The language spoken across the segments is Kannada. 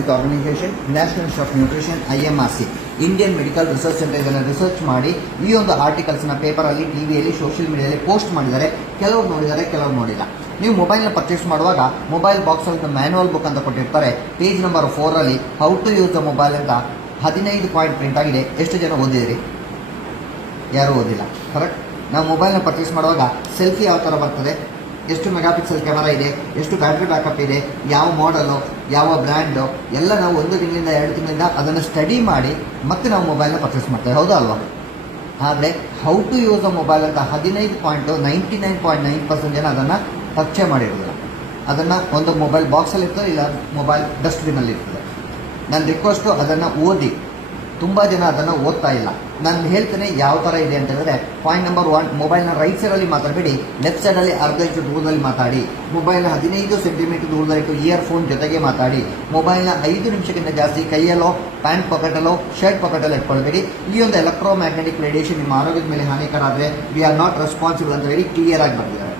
Health organisation national institute of nutrition I M R C Indian medical research centre ಇದನ್ನು ರಿಸರ್ಚ್ ಮಾಡಿ ಈ ಒಂದು ಆರ್ಟಿಕಲ್ಸ್ನ ಪೇಪರಲ್ಲಿ ಟಿವಿಯಲ್ಲಿ ಸೋಷಿಯಲ್ ಮೀಡಿಯಾದಲ್ಲಿ ಪೋಸ್ಟ್ ಮಾಡಿದ್ದಾರೆ. ಕೆಲವರು ನೋಡಿದ್ದಾರೆ, ಕೆಲವರು ನೋಡಿಲ್ಲ. ನೀವು ಮೊಬೈಲ್ನ ಪರ್ಚೇಸ್ ಮಾಡುವಾಗ ಮೊಬೈಲ್ ಬಾಕ್ಸಲ್ಲಿ ಮ್ಯಾನುವಲ್ ಬುಕ್ ಅಂತ ಕೊಟ್ಟಿರ್ತಾರೆ. Page number ಫೋರಲ್ಲಿ how to use the mobile ಅಂತ ಹದಿನೈದು ಪಾಯಿಂಟ್ ಪ್ರಿಂಟ್ ಆಗಿದೆ. ಎಷ್ಟು ಜನ ಓದಿದಿರಿ? ಯಾರೂ ಓದಿಲ್ಲ. ಕರೆಕ್ಟ್ ನಾವು ಮೊಬೈಲ್ನ ಪರ್ಚೇಸ್ ಮಾಡುವಾಗ ಸೆಲ್ಫಿ ಯಾವ ಥರ ಬರ್ತದೆ? ಎಷ್ಟು ಮೆಗಾಪಿಕ್ಸೆಲ್ ಕ್ಯಾಮರಾ ಇದೆ? ಎಷ್ಟು ಬ್ಯಾಟ್ರಿ ಬ್ಯಾಕಪ್ ಇದೆ? ಯಾವ ಮಾಡಲು ಯಾವ ಬ್ರ್ಯಾಂಡು ಎಲ್ಲ ನಾವು ಒಂದು ತಿಂಗಳಿಂದ ಎರಡು ತಿಂಗಳಿಂದ ಅದನ್ನು ಸ್ಟಡಿ ಮಾಡಿ ಮತ್ತೆ ನಾವು ಮೊಬೈಲ್ನ ಪರ್ಚೇಸ್ ಮಾಡ್ತೇವೆ. ಹೌದಾ ಅಲ್ವಾ? ಆದರೆ how to use a mobile ಅಂತ ಹದಿನೈದು point ninety nine point nine percent ಜನ ಅದನ್ನು ಪರಿಚಯ ಮಾಡಿರೋದಿಲ್ಲ. ಅದನ್ನು ಒಂದು ಮೊಬೈಲ್ ಬಾಕ್ಸಲ್ಲಿ ಇರ್ತದೆ, ಇಲ್ಲ ಮೊಬೈಲ್ ಡಸ್ಟ್ಬಿನಲ್ಲಿ ಇರ್ತದೆ. ನನ್ನ ರಿಕ್ವೆಸ್ಟು ಅದನ್ನು ಓದಿ ತುಂಬ ಜನ ಅದನ್ನು ಓದ್ತಾ ಇಲ್ಲ. ನಾನು ಹೇಳ್ತೇನೆ ಯಾವ ಥರ ಇದೆ ಅಂತ ಹೇಳಿದ್ರೆ ಪಾಯಿಂಟ್ ನಂಬರ್ ಒನ್ ಮೊಬೈಲ್ನ ರೈಟ್ ಸೈಡಲ್ಲಿ ಮಾತಾಡಬೇಡಿ ಲೆಫ್ಟ್ ಸೈಡಲ್ಲಿ ಅರ್ಧ ಇಂಚು ದೂರದಲ್ಲಿ ಮಾತಾಡಿ ಮೊಬೈಲ್ನ ಹದಿನೈದು ಸೆಂಟಿಮೀಟರ್ ದೂರದಲ್ಲಿಟ್ಟು ಇಯರ್ಫೋನ್ ಜೊತೆಗೆ ಮಾತಾಡಿ ಮೊಬೈಲ್ನ ಐದು ನಿಮಿಷಕ್ಕಿಂತ ಜಾಸ್ತಿ ಕೈಯಲ್ಲೋ ಪ್ಯಾಂಟ್ ಪಾಕೆಟಲ್ಲೋ ಶರ್ಟ್ ಪಾಕೆಟಲ್ಲೋ ಇಟ್ಕೊಳ್ಬೇಡಿ. ಈ ಒಂದು ಎಲೆಕ್ಟ್ರೋ ಮ್ಯಾಗ್ನೆಟಿಕ್ ರೇಡಿಯೇಷನ್ ನಿಮ್ಮ ಆರೋಗ್ಯದ ಮೇಲೆ ಹಾನಿಕರ ಆದರೆ ವಿ ಆರ್ ನಾಟ್ ರೆಸ್ಪಾನ್ಸಿಬಲ್ ಅಂತ ಹೇಳಿ ಕ್ಲಿಯರ್ ಆಗಿ ಬರ್ತಿದ್ದಾರೆ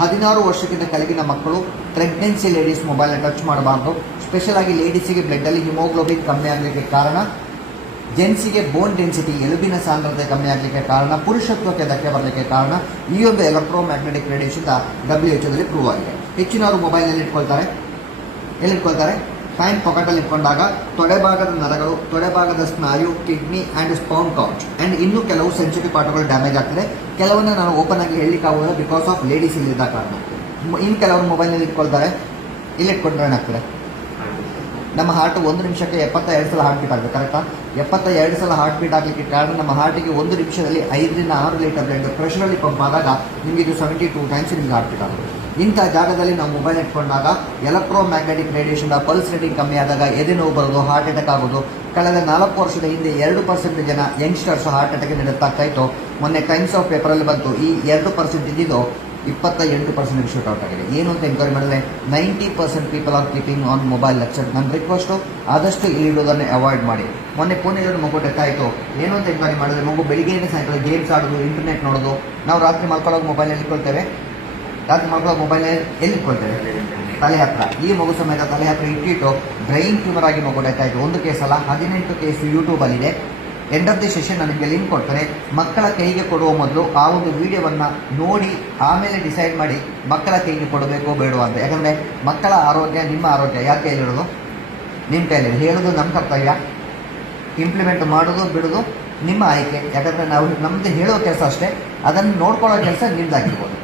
ಹದಿನಾರು ವರ್ಷಕ್ಕಿಂತ ಕೆಳಗಿನ ಮಕ್ಕಳು ಪ್ರೆಗ್ನೆನ್ಸಿ ಲೇಡೀಸ್ ಮೊಬೈಲ್ನ ಟಚ್ ಮಾಡಬಾರ್ದು. ಸ್ಪೆಷಲ್ ಆಗಿ ಲೇಡೀಸಿಗೆ ಬ್ಲಡ್ಡಲ್ಲಿ ಹಿಮೋಗ್ಲೋಬಿನ್ ಕಮ್ಮಿ ಆಗಲಿಕ್ಕೆ ಕಾರಣ ಜೆಂಟ್ಸಿಗೆ ಬೋನ್ ಡೆನ್ಸಿಟಿ ಎಲುಬಿನ ಸಾಂದ್ರತೆ ಕಮ್ಮಿ ಆಗಲಿಕ್ಕೆ ಕಾರಣ ಪುರುಷತ್ವಕ್ಕೆ ಧಕ್ಕೆ ಬರಲಿಕ್ಕೆ ಕಾರಣ, ಈ ಒಂದು electro magnetic radiation W H ದಲ್ಲಿ ಪ್ರೂವ್ ಆಗಿದೆ. ಹೆಚ್ಚಿನವರು ಮೊಬೈಲ್ನಲ್ಲಿ ಇಟ್ಕೊಳ್ತಾರೆ. ಎಲ್ಲಿ ಇಟ್ಕೊಳ್ತಾರೆ ಪ್ಯಾಂಟ್ ಪಾಕೆಟಲ್ಲಿ ಇಟ್ಕೊಂಡಾಗ ತೊಡೆಭಾಗದ ನರಗಳು ತೊಡೆಭಾಗದ ಸ್ನಾಯು ಕಿಡ್ನಿ ಆ್ಯಂಡ್ ಸ್ಪೌನ್ ಕೌಚ್ ಆ್ಯಂಡ್ ಇನ್ನೂ ಕೆಲವು ಸೆನ್ಸಿಟಿವ್ ಪಾರ್ಟ್ಗಳು ಡ್ಯಾಮೇಜ್ ಆಗ್ತದೆ. ಕೆಲವನ್ನ ನಾನು ಓಪನ್ ಆಗಿ ಹೇಳಲಿಕ್ಕಾಗೋದಿಲ್ಲ ಬಿಕಾಸ್ ಆಫ್ ಲೇಡೀಸ್ ಇಲ್ಲಿದ್ದ ಕಾರಣ. ಇನ್ನು ಕೆಲವರು ಮೊಬೈಲ್ನಲ್ಲಿ ಇಟ್ಕೊಳ್ತಾರೆ. ಇಲ್ಲಿ ಇಟ್ಕೊಂಡ್ರೆ ಏನಾಗ್ತದೆ? ನಮ್ಮ ಹಾರ್ಟ್ ಒಂದು ನಿಮಿಷಕ್ಕೆ ಎಪ್ಪತ್ತ ಎರಡು ಸಲ ಹಾರ್ಟ್ ಬೀಟ್ ಆಗುತ್ತೆ ಕರೆಕ್ಟಾ ಎಪ್ಪತ್ತ ಎರಡು ಸಲ ಹಾರ್ಟ್ ಬೀಟ್ ಆಗಲಿಕ್ಕೆ ಕಾರಣ ನಮ್ಮ ಹಾರ್ಟಿಗೆ ಒಂದು ನಿಮಿಷದಲ್ಲಿ ಐದರಿಂದ ಆರು ಲೀಟರ್ ಬ್ಲಡ್ ಪ್ರೆಷರಲ್ಲಿ ಪಂಪ್ ಆದಾಗ ನಿಮಗೆ ಇದು ಸೆವೆಂಟಿ ಟೂ ಟೈಮ್ಸ್ ನಿಮ್ಗೆ ಹಾರ್ಟ್ ಬೀಟ್ ಆಗುತ್ತೆ. ಇಂಥ ಜಾಗದಲ್ಲಿ ನಾವು ಮೊಬೈಲ್ ಇಟ್ಕೊಂಡಾಗ electro magnetic radiation pulse rating ಕಮ್ಮಿ ಆದಾಗ ಎದೆ ನೋವು ಬರೋದು ಹಾರ್ಟ್ ಅಟ್ಯಾಕ್ ಆಗೋದು. ಕಳೆದ ನಾಲ್ಕು ವರ್ಷದ ಹಿಂದೆ ಎರಡು ಪರ್ಸೆಂಟ್ ಜನ ಯಂಗ್ಸ್ಟರ್ಸ್ ಹಾರ್ಟ್ ಅಟ್ಯಾಕ್ ಡೆತ್ ಇತ್ತು. ಮೊನ್ನೆ ಟೈಮ್ಸ್ ಆಫ್ ಪೇಪರಲ್ಲಿ ಬಂತು. ಈ ಎರಡು ಪರ್ಸೆಂಟ್ ಇದ್ದಿದ್ದು ಇಪ್ಪತ್ತ ಎಂಟು ಪರ್ಸೆಂಟ್ ಶೂಟ್ ಔಟ್ ಆಗಿದೆ. ಏನು ಅಂತ ಎನ್ಕ್ವೈರಿ ಮಾಡಿದ್ರೆ ninety percent people are keeping on mobile lecture ನನ್ನ ರಿಕ್ವೆಸ್ಟ್ ಆದಷ್ಟು ಇಲ್ಲಿ ಇಡೋದನ್ನು ಅವಾಯ್ಡ್ ಮಾಡಿ. ಮೊನ್ನೆ ಪುಣೆಯಲ್ಲಿ ಮಗು ಆಯಿತು. ಏನು ಅಂತ ಎನ್ಕ್ವೈರಿ ಮಾಡಿದ್ರೆ ಮಗು ಬೆಳಿಗ್ಗೆಯಿಂದ ಸಾಯಂಕಾಲ ಗೇಮ್ಸ್ ಆಡೋದು ಇಂಟರ್ನೆಟ್ ನೋಡೋದು. ನಾವು ರಾತ್ರಿ ಮಲ್ಕೊಳ್ಳೋದು ಮೊಬೈಲ್ ಎಲ್ಲಿಕೊಳ್ತೇವೆ ರಾತ್ರಿ ಮಲ್ಕೊಳ್ಳೋ ಮೊಬೈಲ್ ಎಲ್ಲಿ ಇಟ್ಕೊಳ್ತೇವೆ ತಲೆ ಹತ್ರ. ಈ ಮಗು ಸಮೇತ ತಲೆ ಹತ್ರ ಇಟ್ಟಿಟ್ಟು ಬ್ರೈನ್ ಟ್ಯೂಮರ್ ಆಗಿ ಮಗು ಆಯಿತು. ಒಂದು ಅಲ್ಲ, ಹದಿನೆಂಟು ಕೇಸ್ ಯೂಟ್ಯೂಬಲ್ಲಿದೆ ಎಂಡ್ ಆಫ್ ದಿ ಸೆಷನ್ ನನಗೆ ಲಿಂಕ್ ಕೊಡ್ತಾರೆ ಮಕ್ಕಳ ಕೈಗೆ ಕೊಡುವ ಮೊದಲು ಆ ಒಂದು ವಿಡಿಯೋವನ್ನು ನೋಡಿ, ಆಮೇಲೆ ಡಿಸೈಡ್ ಮಾಡಿ ಮಕ್ಕಳ ಕೈಗೆ ಕೊಡಬೇಕು ಬೇಡುವ ಅಂತ. ಯಾಕಂದರೆ ಮಕ್ಕಳ ಆರೋಗ್ಯ, ನಿಮ್ಮ ಆರೋಗ್ಯ ಯಾಕೆ ಹೇಳೋದು? ನಿಮ್ಮ ಕೈಲಿ ಹೇಳೋದು. ನಮ್ಮ ಕರ್ತವ್ಯ. ಇಂಪ್ಲಿಮೆಂಟ್ ಮಾಡೋದು, ಬಿಡೋದು ನಿಮ್ಮ ಆಯ್ಕೆ. ಯಾಕಂದರೆ ನಾವು ನಮ್ಮದು ಹೇಳೋ ಕೆಲಸ ಅಷ್ಟೇ. ಅದನ್ನು ನೋಡ್ಕೊಳ್ಳೋ ಕೆಲಸ ನಿಮ್ದಾಗಿರ್ಬೋದು.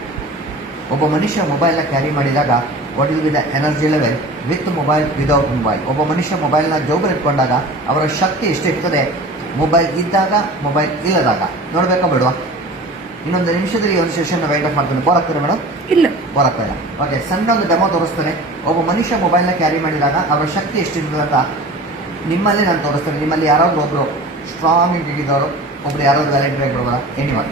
ಒಬ್ಬ ಮನುಷ್ಯ ಮೊಬೈಲ್ನ ಕ್ಯಾರಿ ಮಾಡಿದಾಗ what is with the energy level with mobile without mobile ಒಬ್ಬ ಮನುಷ್ಯ ಮೊಬೈಲ್ನ ಜೋಬ್ ಇಟ್ಕೊಂಡಾಗ ಅವರ ಶಕ್ತಿ ಎಷ್ಟಿರ್ತದೆ ಮೊಬೈಲ್ ಇದ್ದಾಗ ಮೊಬೈಲ್ ಇಲ್ಲದಾಗ. ನೋಡ್ಬೇಕಾ ಬಿಡುವ? ಇನ್ನೊಂದು ನಿಮಿಷದಲ್ಲಿ ಈ ಒಂದು ಸೆಷನ್ ವೈಟ್ ಅಪ್ ಮಾಡ್ತಾನೆ. ಬೋರ್ ಆಗ್ತಾರೆ ಮೇಡಮ್ ಇಲ್ಲ. ಬೋರ್ ಆಗ್ತಾ ಓಕೆ ಸಣ್ಣ ಒಂದು ಡೆಮೋ ತೋರಿಸ್ತೇನೆ. ಒಬ್ಬ ಮನುಷ್ಯ ಮೊಬೈಲ್ನ ಕ್ಯಾರಿ ಮಾಡಿದಾಗ ಅವರ ಶಕ್ತಿ ಎಷ್ಟಿರ್ತದೆ ಅಂತ ನಿಮ್ಮಲ್ಲಿ ನಾನು ತೋರಿಸ್ತೇನೆ. ನಿಮ್ಮಲ್ಲಿ ಯಾರಾದ್ರೂ ಒಬ್ಬರು ಸ್ಟ್ರಾಂಗ್ ಇಟ್ಟಿದ್ದವರು ಒಬ್ರು ಯಾರಾದ್ರೂ ವ್ಯಾಲೆಂಟ್ ಬರೋಲ್ಲ ಎನಿ ಒನ್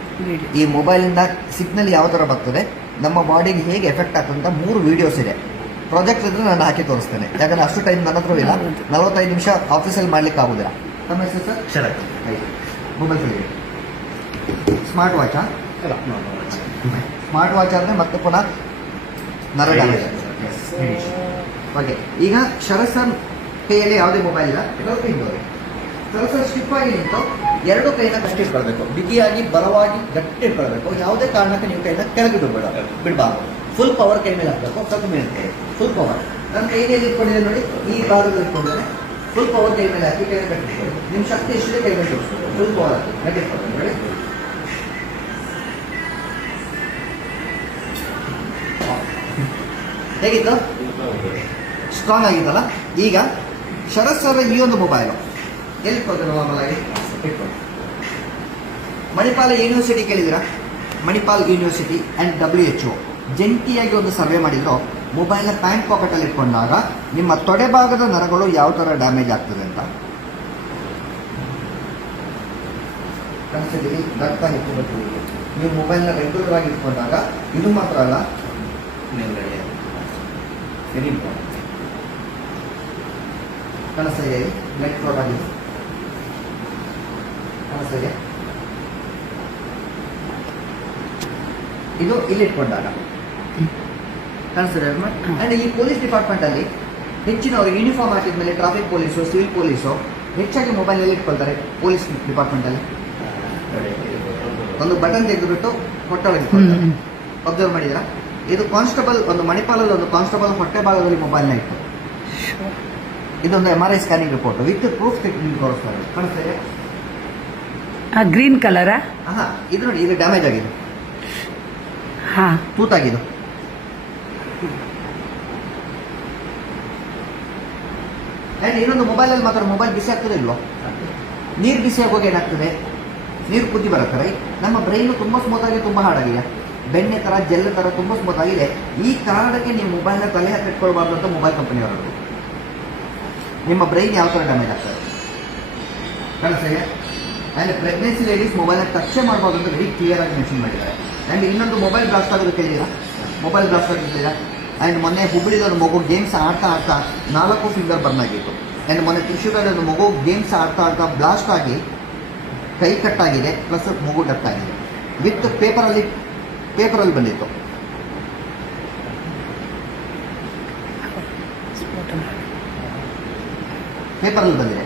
ಈ ಮೊಬೈಲಿಂದ ಸಿಗ್ನಲ್ ಯಾವ ಥರ ಬರ್ತದೆ ನಮ್ಮ ಬಾಡಿಗೆ ಹೇಗೆ ಎಫೆಕ್ಟ್ ಆಗ್ತದಂತ ಮೂರು ವಿಡಿಯೋಸ್ ಇದೆ. ಪ್ರಾಜೆಕ್ಟ್ ಇದ್ರೆ ನಾನು ಹಾಕಿ ತೋರಿಸ್ತೇನೆ. ಯಾಕಂದ್ರೆ ಅಷ್ಟು ಟೈಮ್ ನನ್ನ ಹತ್ರ ಇಲ್ಲ. ನಲವತ್ತೈದು ನಿಮಿಷ ಆಫೀಸಲ್ಲಿ ಮಾಡ್ಲಿಕ್ಕೆ ಆಗೋದಿಲ್ಲ. ನಮ್ಮ ಹೆಸರು ಸರ್? ಶರತ್. ಆಯ್ತು ಮೊಬೈಲ್ ಫೋನ್ ಸ್ಮಾರ್ಟ್ ವಾಚಾ ಸ್ಮಾರ್ಟ್ ವಾಚ್ ಅಂದ್ರೆ ಮತ್ತೆ ಪುನಃ ನರ ಡ್ಯಾಮೇಜ್ ಓಕೆ ಈಗ ಶರತ್ ಸರ್ ಕೈಯಲ್ಲಿ ಯಾವುದೇ ಮೊಬೈಲ್ ಇಲ್ಲ? ಶರತ್ ಸರ್ ಸ್ಕಿಪ್ ಆಗಿ ನಿಂತು. ಎರಡು ಕೈನ ಗಟ್ಟಿ ಇಟ್ಕೊಳ್ಬೇಕು. ಬಿಗಿಯಾಗಿ ಬಲವಾಗಿ ಗಟ್ಟಿ ಇಟ್ಕೊಳ್ಬೇಕು. ಯಾವುದೇ ಕಾರಣಕ್ಕೆ ನೀವು ಕೈನ ಕೆಳಗೆ ಬಿಡಬೇಡ ಬಿಡಬಾರ್ದು. ಫುಲ್ ಪವರ್ ಕೈ ಮೇಲೆ ಹಾಕಬೇಕು. ಸ್ವಲ್ಪ ಮೇಲೆ ಕೈ ಫುಲ್ ಪವರ್ ನನ್ನ ಕೈಯಲ್ಲಿ ಇಟ್ಕೊಂಡಿದೆ ನೋಡಿ ಈ ಭಾಗದಲ್ಲಿ ಇಟ್ಕೊಂಡ್ರೆ ಫುಲ್ ಪವರ್ ಕೈ ಮೇಲೆ ಹಾಕಿ ಕೈ ಕಟ್ಟಿ ನಿಮ್ಮ ಶಕ್ತಿ ಎಷ್ಟಿದೆ ಕೈ ಮೇಲೆ ಫುಲ್ ಪವರ್ ಹಾಕಿ. ಕಟ್ಟಿಕೊಳ್ಳಿ ನೋಡಿ ಹೇಗಿತ್ತು? ಸ್ಟ್ರಾಂಗ್ ಆಗಿತ್ತಲ್ಲ? ಈಗ ಶರತ್ ಸರ್ ಈ ಒಂದು ಮೊಬೈಲು ಎಲ್ಲಿ ಇಟ್ಕೊಳ್ತಾರೆ ನಾರ್ಮಲ್ ಆಗಿ ಇಟ್ಕೊಳ್ಳಿ Manipal university ಕೇಳಿದಿರಾ Manipal university and W H O ಜಂಟಿಯಾಗಿ ಒಂದು ಸರ್ವೆ ಮಾಡಿದ್ರು. ಮೊಬೈಲ್ನ ಪ್ಯಾಂಟ್ ಪಾಕೆಟಲ್ಲಿ ಇಟ್ಕೊಂಡಾಗ ನಿಮ್ಮ ತೊಡೆ ಭಾಗದ ನರಗಳು ಯಾವ ಥರ ಡ್ಯಾಮೇಜ್ ಆಗ್ತದೆ ಅಂತ. ರಕ್ತ ಹೆಚ್ಚು ನೀವು ಮೊಬೈಲ್ನ ರೆಗ್ಯುಲರ್ ಆಗಿ ಇಟ್ಕೊಂಡಾಗ ಇದು ಮಾತ್ರ ಅಲ್ಲ, ಮೇಲ್ಗಡೆ. ವೆರಿ ಇಂಪಾರ್ಟೆಂಟ್ ಆಗಿದೆ. ಕನಸಿಗೆ ಇದು ಇಲ್ಲಿ ಇಟ್ಕೊಂಡಾಗ. ಕಾಣಿಸ್ತದೆ ಅಂಡ್ ಈ ಪೊಲೀಸ್ ಡಿಪಾರ್ಟ್ಮೆಂಟ್ ಅಲ್ಲಿ ಹೆಚ್ಚಿನವರು ಯೂನಿಫಾರ್ಮ್ ಹಾಕಿದ ಮೇಲೆ ಟ್ರಾಫಿಕ್ ಪೊಲೀಸು ಸಿವಿಲ್ ಪೊಲೀಸು ಹೆಚ್ಚಾಗಿ ಮೊಬೈಲ್ ಎಲ್ಲಿ ಇಟ್ಕೊಳ್ತಾರೆ ಪೊಲೀಸ್ ಡಿಪಾರ್ಟ್ಮೆಂಟ್ ಅಲ್ಲಿ. ಒಂದು ಬಟನ್ ತೆಗೆದುಬಿಟ್ಟು ಹೊಟ್ಟೆ ಒಬ್ಸರ್ವ್. ಅಬ್ಸರ್ವ್ ಮಾಡಿದಿರಾ? ಇದು ಕಾನ್ಸ್ಟೇಬಲ್ ಒಂದು ಮಣಿಪಾಲಲ್ಲಿ ಒಂದು ಕಾನ್ಸ್ಟೇಬಲ್ ಹೊಟ್ಟೆ ಭಾಗದಲ್ಲಿ ಮೊಬೈಲ್ನ ಇಟ್ಟು. ಇದೊಂದು M R I scanning report with proof ತೆಗೆದು ತೋರಿಸ್ತಾರೆ ಕಾಣಿಸ್ತಾ ಇದೆ ಆ ಗ್ರೀನ್ ಕಲರಾ? ಹಾ ಇದು ನೋಡಿ ಇದು ಡ್ಯಾಮೇಜ್ ಆಗಿದೆ. ಹಾ. ತೂತಾಗಿದೆ. ಆ್ಯಂಡ್ ಇನ್ನೊಂದು ಮೊಬೈಲಲ್ಲಿ ಮಾತ್ರ ಮೊಬೈಲ್ ಬಿಸಿ ಆಗ್ತದೆ ಇಲ್ವಾ? ನೀರು ಬಿಸಿ ಆಗುವಾಗ ಏನಾಗ್ತದೆ? ನೀರು ಕುದ್ದಿ ಬರುತ್ತೆ ರೈಟ್ ನಮ್ಮ ಬ್ರೈನು ತುಂಬ ಸ್ಮೂತ್ ಆಗಿ ತುಂಬ ಹಾಡಾಗಿದೆ ಬೆಣ್ಣೆ ಥರ ಜೆಲ್ ಥರ ತುಂಬ ಸ್ಮೂತ್ ಆಗಿದೆ. ಈ ಕಾರಣಕ್ಕೆ ನೀವು ಮೊಬೈಲ್ನ ತಲೆ ಹಾಕಿ ಇಟ್ಕೊಳ್ಬಾರ್ದು ಅಂತ ಮೊಬೈಲ್ ಕಂಪನಿ ಹೊರಡು ನಿಮ್ಮ ಬ್ರೈನ್ ಯಾವ ಥರ ಡ್ಯಾಮೇಜ್ ಆಗ್ತದೆ? ಆ್ಯಂಡ್ ಪ್ರೆಗ್ನೆನ್ಸಿ ಲೇಡೀಸ್ ಮೊಬೈಲ್ನ ಟಚ್ ಮಾಡ್ಬೋದು ಅಂತ ವೆರಿ ಕ್ಲಿಯರ್ ಆಗಿ ಮೆನ್ಷನ್ ಮಾಡಿದ್ದಾರೆ. ಆ್ಯಂಡ್ ಇನ್ನೊಂದು ಮೊಬೈಲ್ ಬ್ಲಾಸ್ಟ್ ಆಗೋದು ಕೇಳಿದ್ದೀರಾ ಮೊಬೈಲ್ ಬ್ಲಾಸ್ಟ್ ಆಗಿದ್ದೀರಾ ಆ್ಯಂಡ್ ಮೊನ್ನೆ ಹುಬ್ಬಳ್ಳಿದೊಂದು ಮಗು ಗೇಮ್ಸ್ ಆಡ್ತಾ ಆಡ್ತಾ ನಾಲ್ಕು ಫಿಂಗರ್ ಬರ್ನ್ ಆಗಿತ್ತು. ಆ್ಯಂಡ್ ಮೊನ್ನೆ ತ್ರಿಶೂರಲ್ಲಿ ಒಂದು ಮಗು ಗೇಮ್ಸ್ ಆಡ್ತಾ ಆಡ್ತಾ ಬ್ಲಾಸ್ಟ್ ಆಗಿ ಕೈ ಕಟ್ಟಾಗಿದೆ ಪ್ಲಸ್ ಮಗು ಆಗಿದೆ. ವಿತ್ ಪೇಪರಲ್ಲಿ ಪೇಪರಲ್ಲಿ ಬಂದಿತ್ತು. ಪೇಪರಲ್ಲಿ ಬಂದಿದೆ.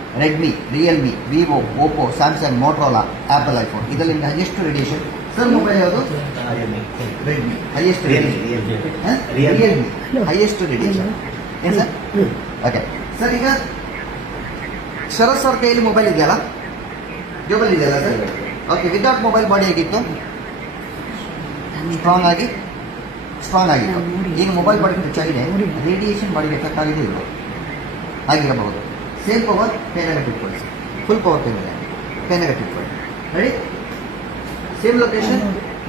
Redmi Realme Vivo Oppo Samsung Motorola Apple iPhone ಇದರಲ್ಲಿ ಎಷ್ಟು ಹೈಯೆಸ್ಟ್ ರೇಡಿಯೇಷನ್ ಸರ್ ಮೊಬೈಲ್ ಯಾವುದು Redmi highest Realme highest radiation ಏನು ಸರ್ ಓಕೆ ಸರ್ ಈಗ ಶರತ್ ಸರ್ ಕೈಯಲ್ಲಿ ಮೊಬೈಲ್ ಇದೆಯಲ್ಲ? ಜೋಬಲ್ ಇದೆಯಲ್ಲ sir okay without mobile body ಹೇಗಿತ್ತು ಸ್ಟ್ರಾಂಗ್ ಆಗಿ? ಸ್ಟ್ರಾಂಗ್ ಆಗಿತ್ತು. ಈಗ ಮೊಬೈಲ್ ಬಾಡಿ ಹೆಚ್ಚಾಗಿದೆ ರೇಡಿಯೇಷನ್ ಬಾಡಿಗೆ ಎಫೆಕ್ಟ್ ಆಗಿದೆ ಇಲ್ಲ ಆಗಿರಬಹುದು. ಸೇಮ್ ಪವರ್ ಪೇನಾಗ ಇಟ್ಕೊಳ್ಳಿ ಫುಲ್ ಪವರ್ ಪೇನ್ ಇದೆ ಪೇನಾಗ ಇಟ್ಕೊಳ್ಳಿ ರೆಡಿ ಸೇಮ್ ಲೊಕೇಶನ್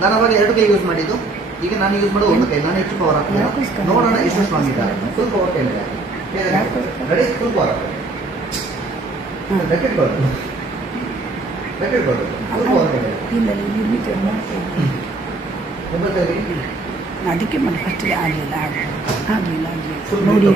ನಾನು ಅವಾಗ ಎರಡು ಕೈ ಯೂಸ್ ಮಾಡಿದ್ದು. ಈಗ ನಾನು ಯೂಸ್ ಮಾಡೋ ಒಂದು ಕೈ. ನಾನು ಹೆಚ್ಚು ಪವರ್ ಹಾಕ್ತೀನಿ. ನೋಡೋಣ ಎಷ್ಟು ಸ್ಟ್ರಾಂಗ್ ಇದ್ದಾರೆ full power pain ready full power full power pain ಇದೆ ಇಲ್ಲ ಲಿಮಿಟ್ ಮಾಡ್ತೇವೆ? ಒಂಬತ್ತಲ್ಲಿ ಅದಕ್ಕೆ ಮನೆ ಫಸ್ಟ್ ಆಗಲಿಲ್ಲ ಆಗಲಿಲ್ಲ ಆಗಲಿಲ್ಲ. Full ನೋಡಿ.